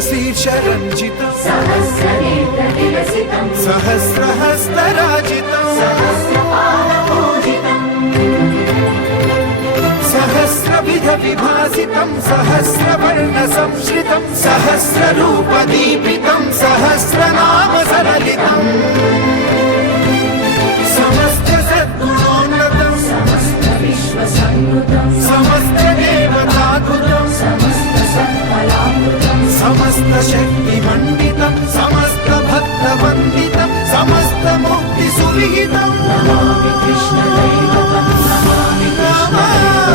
सहस्रशीर्षरञ्जितं सहस्रनेत्रविलसितं सहस्रहस्तराजितं सहस्रपादपूजितं सहस्रविधविभासितं सहस्रवर्णसंश्रितं सहस्ररूपदीपितं सहस्रनामसरलितं समस्तसद्गुणोन्नतं समस्तविश्वसंयुतं समस्तदेवताकृतं समस्तसत्फलामृतं समस्तशक्तिमण्डितं समस्तभक्तवन्दितं समस्तमुक्तिसुविहितं Namami कृष्णदैवतं Namami कृष्णदैवतं